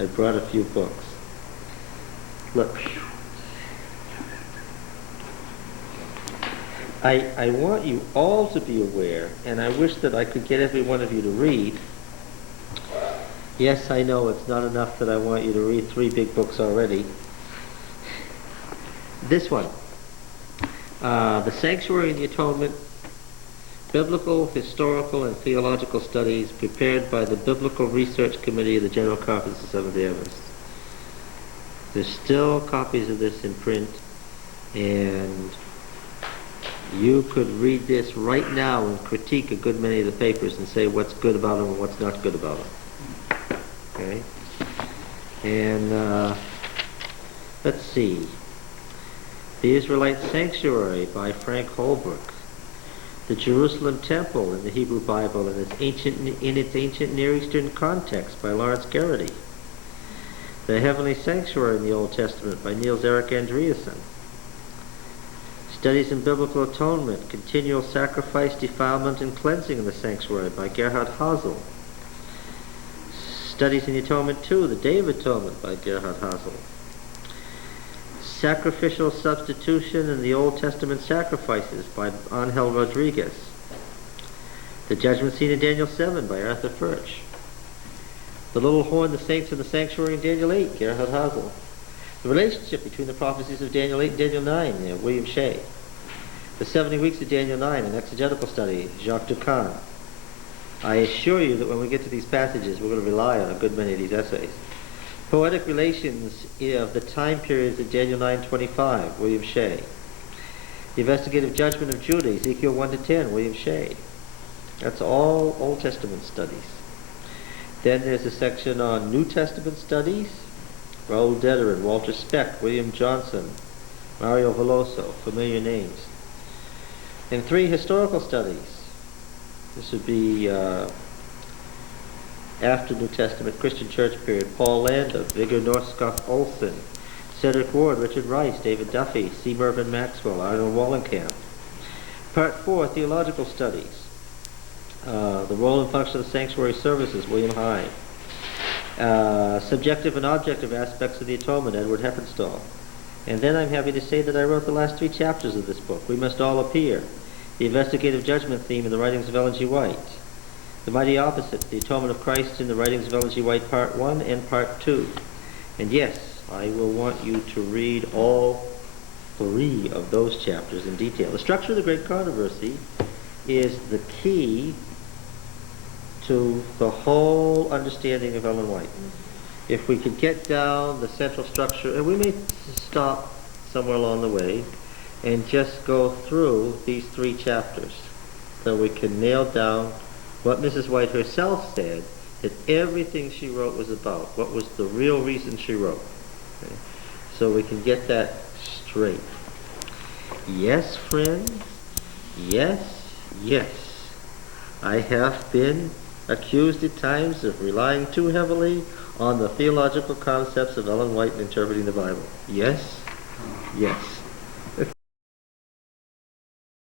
I brought a few books. Look. I want you all to be aware, and I wish that I could get every one of you to read. Yes, I know it's not enough that I want you to read 3 big books already. This one, The Sanctuary and the Atonement, Biblical, Historical, and Theological Studies, prepared by the Biblical Research Committee of the General Conference of Seventh-day Adventists. There's still copies of this in print, and you could read this right now and critique a good many of the papers and say what's good about them and what's not good about them. Okay? And let's see. The Israelite Sanctuary by Frank Holbrook. The Jerusalem Temple in the Hebrew Bible in its ancient Near Eastern context by Lawrence Garrity. The Heavenly Sanctuary in the Old Testament by Niels Erik Andreasen. Studies in Biblical Atonement, Continual Sacrifice, Defilement, and Cleansing in the Sanctuary by Gerhard Hasel. Studies in the Atonement 2, The Day of Atonement by Gerhard Hasel. Sacrificial Substitution in the Old Testament Sacrifices by Angel Rodriguez. The Judgment Scene in Daniel 7 by Arthur Furch. The Little Horn, the Saints in the Sanctuary in Daniel 8, Gerhard Hasel. The Relationship between the Prophecies of Daniel 8 and Daniel 9, William Shea. The 70 Weeks of Daniel 9, an Exegetical Study, Jacques Ducan. I assure you that when we get to these passages, we're going to rely on a good many of these essays. Poetic Relations of the Time Periods of Daniel 9:25, William Shea. The Investigative Judgment of Judah, Ezekiel 1-10, William Shea. That's all Old Testament studies. Then there's a section on New Testament studies, Raoul Dederin, Walter Speck, William Johnson, Mario Veloso, familiar names. And 3 historical studies. This would be after New Testament Christian Church period. Paul Landa, Vigor Norskov Olsen, Cedric Ward, Richard Rice, David Duffy, C. Mervyn Maxwell, Arnold Wallenkamp. Part 4, Theological Studies. The Role and Function of Sanctuary Services, William Hyde. Subjective and Objective Aspects of the Atonement, Edward Heppenstall. And then I'm happy to say that I wrote the last 3 chapters of this book, We Must All Appear, the Investigative Judgment Theme in the writings of Ellen G. White. The Mighty Opposite, the Atonement of Christ in the writings of Ellen G. White, Part 1 and Part 2. And yes, I will want you to read all 3 of those chapters in detail. The Structure of the Great Controversy is the key to the whole understanding of Ellen White. If we could get down the central structure, and we may stop somewhere along the way, and just go through these 3 chapters, so we can nail down what Mrs. White herself said that everything she wrote was about. What was the real reason she wrote? Okay? So we can get that straight. Yes, friends, yes, yes. I have been accused at times of relying too heavily on the theological concepts of Ellen White in interpreting the Bible. Yes, yes.